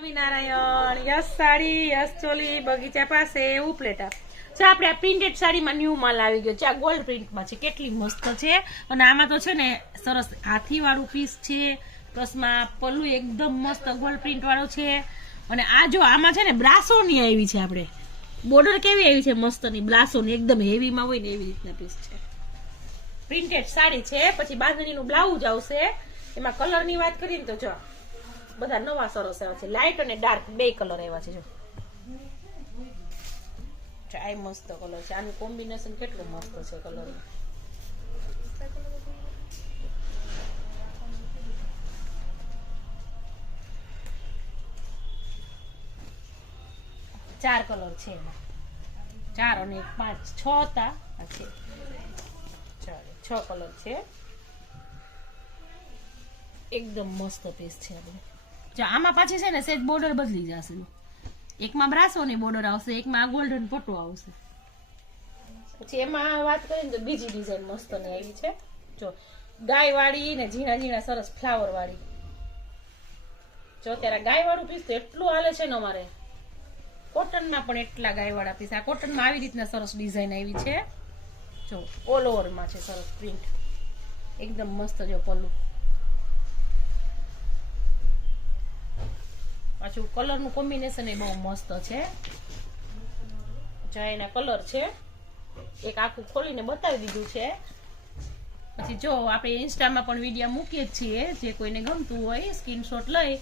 Swaminarayan. Yes sari, yes choli, બગીચા પાસે ઉપલેટા. આપણે આ પ્રિન્ટેડ સાડીમાં ન્યુ માલ આવી ગયો છે. આ ગોલ્ડ પ્રિન્ટમાં છે, કેટલી મસ્ત છે. અને આમાં તો છે ને સરસ હાથી વાળું પીસ છે, પ્લસમાં પલ્લુ એકદમ મસ્ત ગોલ્ડ પ્રિન્ટ વાળો છે. અને આ જો આમાં છે ને બ્રાસોની આવી છે, આપણે બોર્ડર કેવી આવી છે મસ્તની, બ્રાસોની એકદમ હેવીમાં હોય ને એવી રીતના પીસ છે. પ્રિન્ટેડ સાડી છે. પછી બાંધણીનું બ્લાઉઝ આવશે. એમાં કલરની વાત કરીએ ને તો જો બધા નવા સરસ આવ્યા છે, લાઇટ અને ડાર્ક બે કલર આવ્યા છે. જો આ મસ્ત કલર છે, આનું કોમ્બિનેશન કેટલું મસ્ત છે કલર. ચાર કલર છે એમાં, 4 અને 5 6 હતા. છે 6 કલર છે. એકદમ મસ્ત પીસ છે. આપણે જો આમાં પાછી છે ને સેજ બોર્ડર બદલી જશે. એકમાં બ્રાસોની બોર્ડર આવશે, એકમાં ગોલ્ડન પટ્ટો આવશે. પછી એમાં વાત કરીએ ને તો બીજી ડિઝાઇન મસ્ત ને આવી છે. જો ગાય વાળી ને ઝીણા ઝીણા સરસ ફ્લાવર વાળી. જો અત્યારે ગાય વાળું પીસ તો એટલું હાલે છે ને અમારે. કોટનમાં પણ એટલા ગાય વાળા પીસ. આ કોટનમાં આવી રીતના સરસ ડિઝાઇન આવી છે. જો ઓલ ઓવરમાં છે સરસ પ્રિન્ટ, એકદમ મસ્ત. જો પલ્લું પાછું કલરનું કોમ્બિનેશન એ બહુ મસ્ત છે. એના કલર છે, એક આખું ખોલીને બતાવી દીધું છે. પછી જો આપણે ઇન્સ્ટામાં પણ વિડીયો મૂકીએ જ છીએ, જે કોઈને ગમતું હોય સ્ક્રીનશોટ લઈ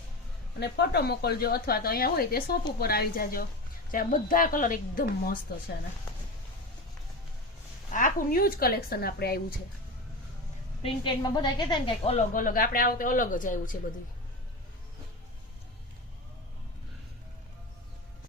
અને ફોટો મોકલજો, અથવા તો અહીંયા હોય તે શોપ ઉપર આવી જાજો. જ્યાં બધા કલર એકદમ મસ્ત છે. અને આખું ન્યૂ જ કલેક્શન આપણે આવ્યું છે. પ્રિન્ટેડમાં બધા કહેતા ને કંઈક અલગ અલગ, આપણે આ વખતે અલગ જ આવ્યું છે બધું.